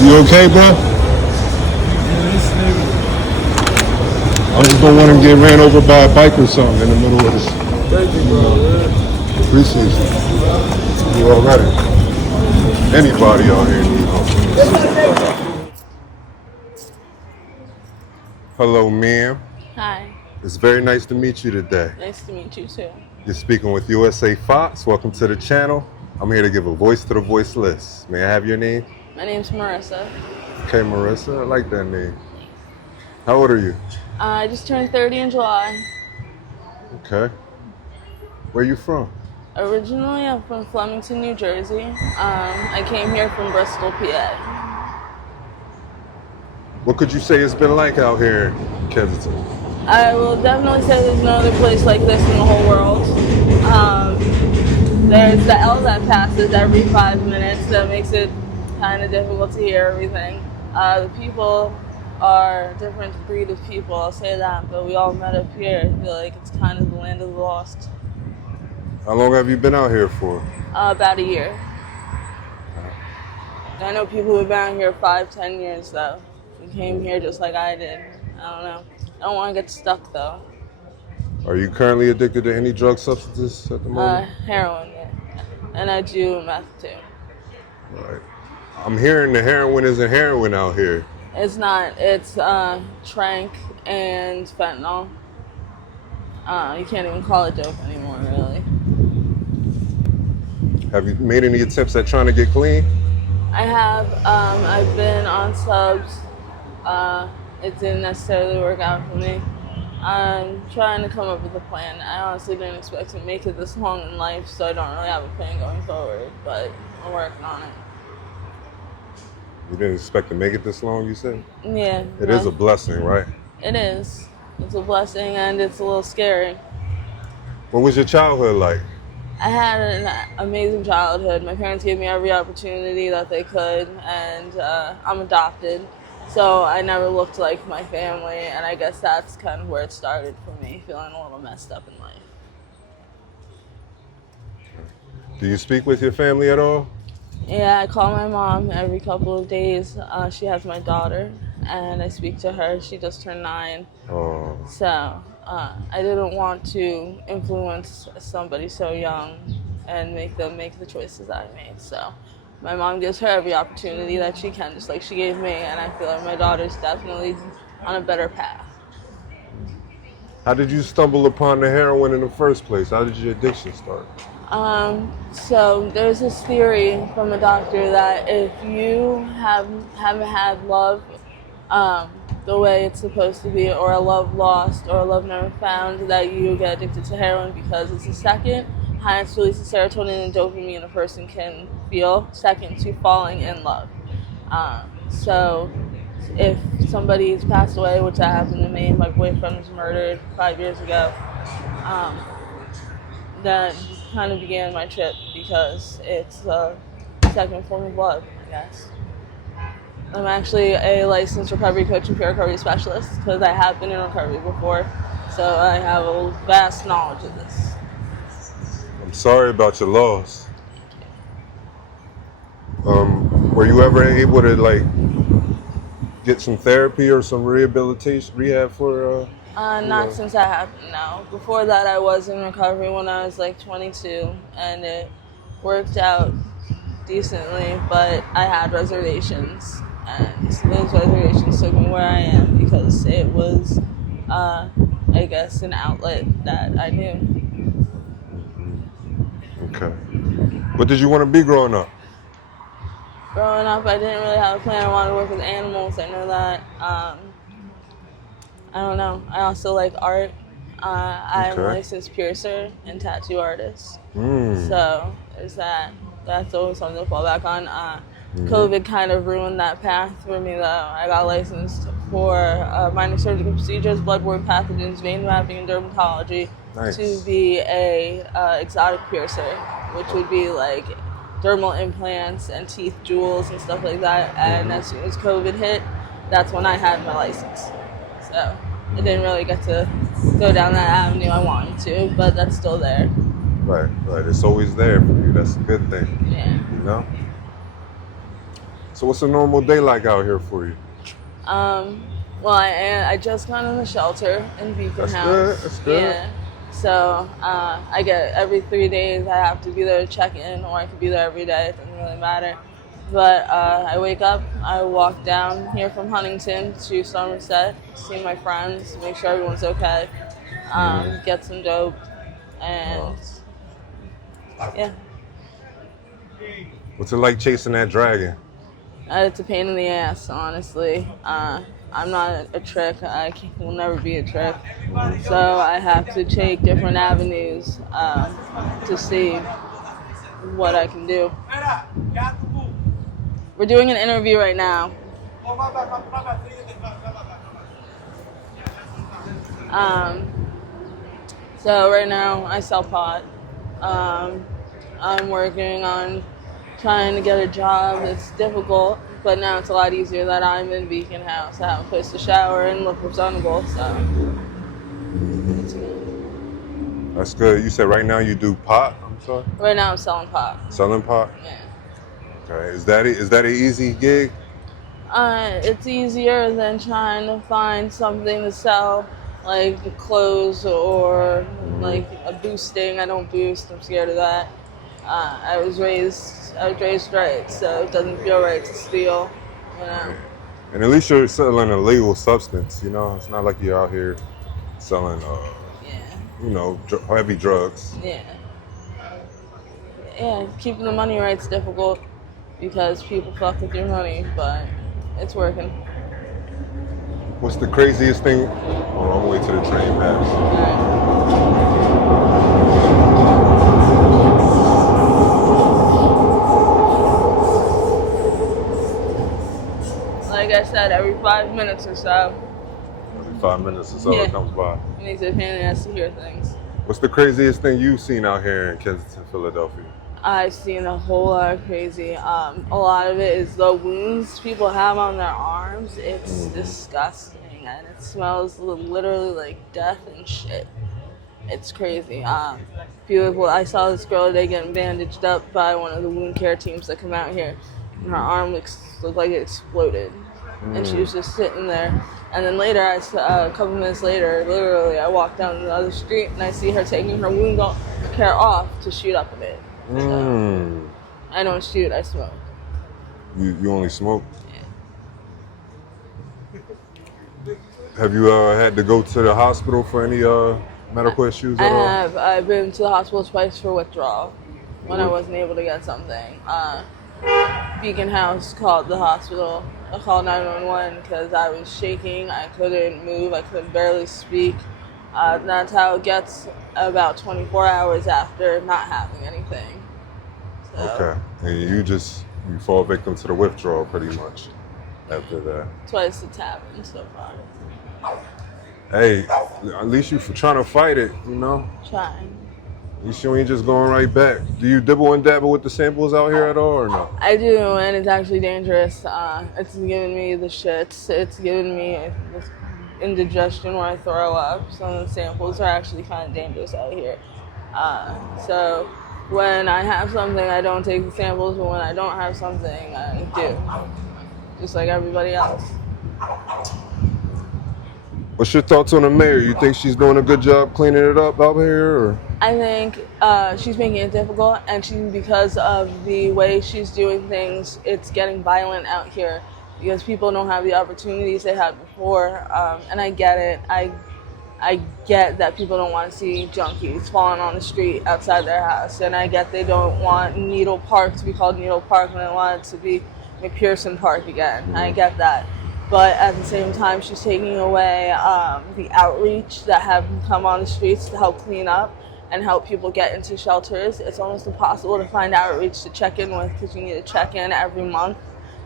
You okay, bro? I just don't want him to get ran over by a bike or something in the middle of this. Thank you, bro. Appreciate you. You all right? Anybody out here need help? Hello, ma'am. Hi, It's very nice to meet you today. nice to meet you too. You're speaking with USA Fox. Welcome to the channel. I'm here to give a voice to the voiceless. May I have your name? My name's Marissa. Okay, Marissa. I like that name. How old are you? I just turned 30 in July. Okay. Where you from? Originally, I'm from Flemington, New Jersey. I came here from Bristol, PA. What could you say it's been like out here in Kensington? I will definitely say there's no other place like this in the whole world. There's the L that passes every 5 minutes that makes it kind of difficult to hear everything. The people are a different breed of people, I'll say that, but we all met up here. I feel like it's kind of the land of the lost. How long have you been out here for? About a year. I know people who've been out here 5-10 years though. We came here just like I did. I don't know. I don't want to get stuck though. Are you currently addicted to any drug substances at the moment? Heroin, yeah. And I do meth too. Right. I'm hearing the heroin isn't heroin out here. It's not. It's trank and fentanyl. You can't even call it dope anymore, really. Have you made any attempts at trying to get clean? I have. I've been on subs. It didn't necessarily work out for me. I'm trying to come up with a plan. I honestly didn't expect to make it this long in life, so I don't really have a plan going forward, but I'm working on it. You didn't expect to make it this long, you said? Yeah. It is a blessing, right? It is. It's a blessing and it's a little scary. What was your childhood like? I had an amazing childhood. My parents gave me every opportunity that they could, and I'm adopted. So I never looked like my family, and I guess that's kind of where it started for me, feeling a little messed up in life. Do you speak with your family at all? Yeah, I call my mom every couple of days. She has my daughter, and I speak to her. She just turned 9. Oh. So I didn't want to influence somebody so young and make them make the choices I made. So my mom gives her every opportunity that she can, just like she gave me, and I feel like my daughter's definitely on a better path. How did you stumble upon the heroin in the first place? How did your addiction start? So there's this theory from a doctor that if you haven't had love the way it's supposed to be, or a love lost, or a love never found, that you get addicted to heroin because it's the second highest release of serotonin and dopamine a person can feel, second to falling in love. So if somebody's passed away, which that happened to me, my boyfriend was murdered 5 years ago, that kind of began my trip because it's a second form of love, I guess. I'm actually a licensed recovery coach and peer recovery specialist because I have been in recovery before, so I have a vast knowledge of this. I'm sorry about your loss. Were you ever able to get some therapy or some rehab for? Not since that happened, no. Before that, I was in recovery when I was 22, and it worked out decently, but I had reservations, and those reservations took me where I am because it was, I guess, an outlet that I knew. Okay. What did you want to be growing up? Growing up, I didn't really have a plan. I wanted to work with animals, I know that. I don't know. I also like art. I'm a licensed piercer and tattoo artist. So there's that. That's always something to fall back on. COVID kind of ruined that path for me, though. I got licensed for minor surgical procedures, bloodborne pathogens, vein mapping, and dermatology to be a exotic piercer, which would be like dermal implants and teeth jewels and stuff like that. And as soon as COVID hit, that's when I had my license. So I didn't really get to go down that avenue I wanted to, but that's still there. Right. It's always there for you. That's a good thing. Yeah. You know? So what's a normal day like out here for you? Well, I just got in the shelter in Beacon That's House. good. That's good. Yeah. So I get every 3 days I have to be there to check in, or I could be there every day. It doesn't really matter. But I wake up, I walk down here from Huntington to Somerset, see my friends, make sure everyone's okay, get some dope, and yeah. What's it like chasing that dragon? It's a pain in the ass, honestly. I'm not a trick. Will never be a trick. So I have to take different avenues to see what I can do. We're doing an interview right now. So right now I sell pot. I'm working on trying to get a job. It's difficult, but now it's a lot easier that I'm in Beacon House. I have a place to shower and look presentable, so it's good. That's good. You said right now you do pot? I'm sorry? Right now I'm selling pot. Selling pot? Yeah. Okay. Is that an easy gig? It's easier than trying to find something to sell, like clothes or like a boosting. I don't boost. I'm scared of that. I was raised right, so it doesn't feel right to steal, you know. And at least you're selling a legal substance, you know. It's not like you're out here selling, you know, heavy drugs. Yeah. Yeah, keeping the money right's difficult because people fuck with your money, but it's working. What's the craziest thing? Hold on, wait till the train pass. Like I said, every 5 minutes or so. Every 5 minutes or so it comes by. It makes it a pain in the ass to hear things. What's the craziest thing you've seen out here in Kensington, Philadelphia? I've seen a whole lot of crazy. A lot of it is the wounds people have on their arms. It's disgusting, and it smells literally like death and shit. It's crazy. People, I saw this girl today getting bandaged up by one of the wound care teams that come out here, and her arm looked like it exploded, and she was just sitting there. And then later, a couple minutes later, literally, I walked down the other street and I see her taking her wound care off to shoot up a bit. So, I don't shoot, I smoke. You only smoke? Yeah. Have you had to go to the hospital for any medical issues at all? I have. I've been to the hospital twice for withdrawal when I wasn't able to get something. Beacon House called the hospital. I called 911 because I was shaking. I couldn't move. I could barely speak. That's how it gets about 24 hours after not having anything. So, Okay. And you fall victim to the withdrawal pretty much after that. twice it's happened so far. Hey, at least you're trying to fight it, you know? Trying. At least you ain't just going right back. Do you dibble and dabble with the samples out here at all or no? I do, and it's actually dangerous. It's giving me the shits. It's giving me this indigestion where I throw up. Some of the samples are actually kind of dangerous out here. So when I have something, I don't take the samples, but when I don't have something, I do. Just like everybody else. What's your thoughts on the mayor? You think she's doing a good job cleaning it up out here? Or? I think she's making it difficult, and because of the way she's doing things, it's getting violent out here because people don't have the opportunities they had before. And I get it. I get that people don't want to see junkies falling on the street outside their house, and I get they don't want Needle Park to be called Needle Park when they want it to be McPherson Park again. I get that. But at the same time, she's taking away the outreach that have come on the streets to help clean up and help people get into shelters. It's almost impossible to find outreach to check in with because you need to check in every month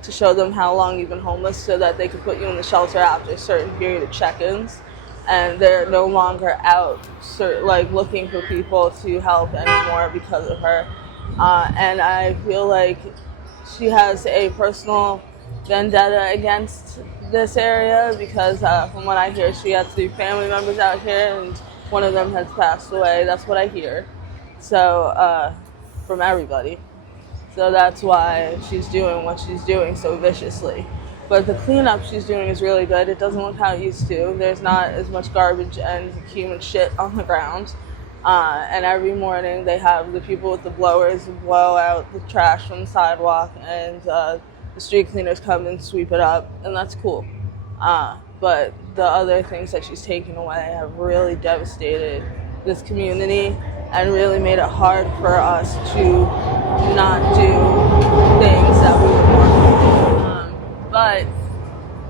to show them how long you've been homeless so that they can put you in the shelter after a certain period of check-ins. And they're no longer out looking for people to help anymore because of her. And I feel like she has a personal vendetta against this area because from what I hear, she has 3 family members out here and one of them has passed away. That's what I hear. So from everybody. So that's why she's doing what she's doing so viciously. But the cleanup she's doing is really good. It doesn't look how it used to. There's not as much garbage and human shit on the ground. And every morning they have the people with the blowers blow out the trash from the sidewalk, and the street cleaners come and sweep it up, and that's cool. But the other things that she's taken away have really devastated this community and really made it hard for us to not do things that we would normally do. But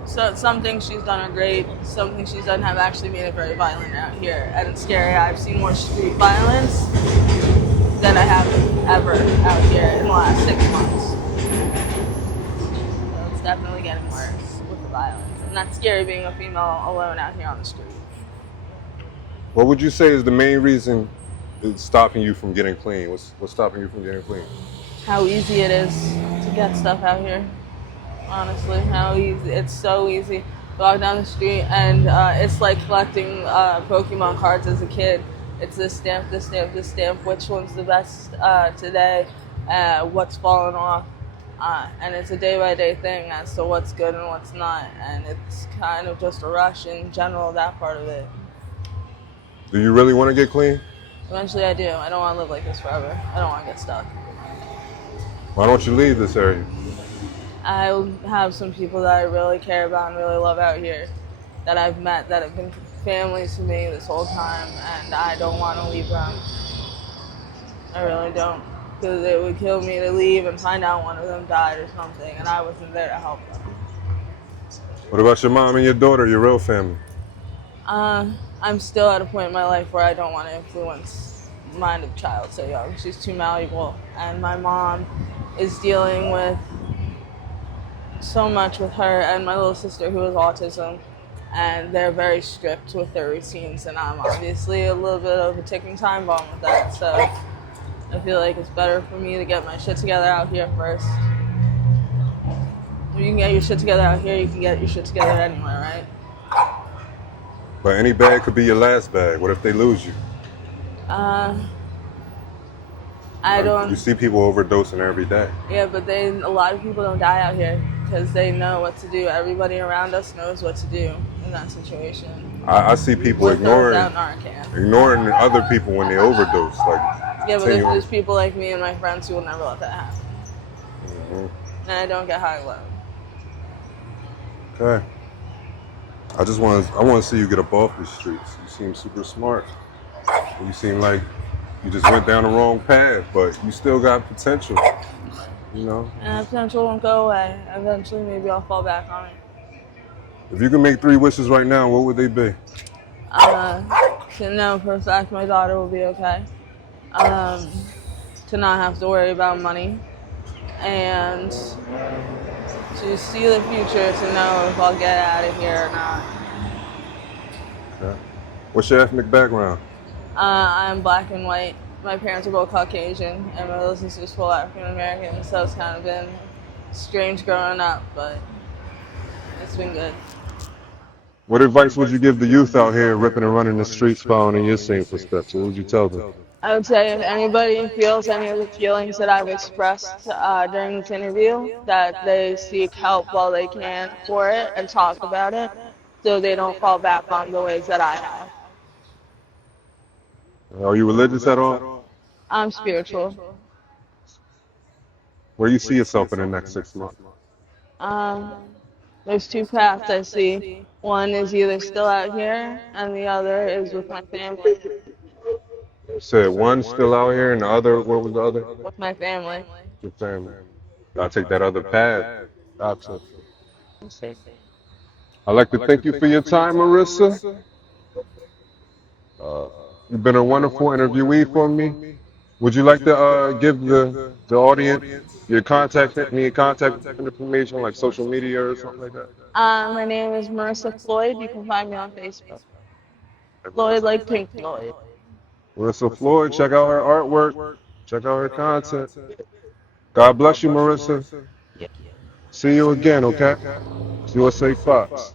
so some things she's done are great. Some things she's done have actually made it very violent out here, and it's scary. I've seen more street violence than I have ever out here in the last 6 months. So it's definitely getting worse with the violence, and that's scary being a female alone out here on the street. What would you say is the main reason it's stopping you from getting clean? What's stopping you from getting clean? How easy it is to get stuff out here. Honestly, how easy. It's so easy. Walk down the street and it's like collecting Pokemon cards as a kid. It's this stamp, this stamp, this stamp. Which one's the best today? What's falling off? And it's a day-by-day thing as to what's good and what's not. And it's kind of just a rush in general, that part of it. Do you really want to get clean? Eventually I do. I don't want to live like this forever. I don't want to get stuck. Why don't you leave this area? I have some people that I really care about and really love out here that I've met that have been families to me this whole time, and I don't want to leave them. I really don't, because it would kill me to leave and find out one of them died or something, and I wasn't there to help them. What about your mom and your daughter, your real family? I'm still at a point in my life where I don't want to influence the mind of a child so young. She's too malleable, and my mom is dealing with so much with her and my little sister who has autism, and they're very strict with their routines, and I'm obviously a little bit of a ticking time bomb with that, so I feel like it's better for me to get my shit together out here first. If you can get your shit together out here, you can get your shit together anywhere, right? But any bag could be your last bag. What if they lose you? I don't. You see people overdosing every day. Yeah, but a lot of people don't die out here because they know what to do. Everybody around us knows what to do in that situation. I see people ignoring other people when they overdose. Yeah, but there's people like me and my friends who will never let that happen. Mm-hmm. And I don't get high low. Okay. I want to see you get up off the streets. You seem super smart. You seem like you just went down the wrong path, but you still got potential. You know? And that potential won't go away. Eventually, maybe I'll fall back on it. If you could make 3 wishes right now, what would they be? To know for a fact my daughter will be okay. To not have to worry about money. And to see the future, to know if I'll get out of here or not. Okay. What's your ethnic background? I'm black and white. My parents are both Caucasian, and my little sister's full African American, so it's kind of been strange growing up, but it's been good. What advice would you give the youth out here ripping and running the streets following in your same footsteps? What would you tell them? I would say if anybody feels any of the feelings that I've expressed during this interview, that they seek help while they can for it and talk about it so they don't fall back on the ways that I have. Are you religious at all? I'm spiritual. Where do you see yourself in the next 6 months? There's 2 paths I see. One is either still out here, and the other is with my family. You said one still out here, and the other, what was the other? With my family. Your family. I'll take that other path. Gotcha. I'd like to thank you for your time, Marissa. You've been a wonderful interviewee for me. Would you like to give the audience your contact information, like social media or something like that? My name is Marissa Floyd. You can find me on Facebook. Floyd like Pink Floyd. Marissa Floyd, check out her artwork. Check out her content. God bless you, Marissa. See you again, okay? USA Fox.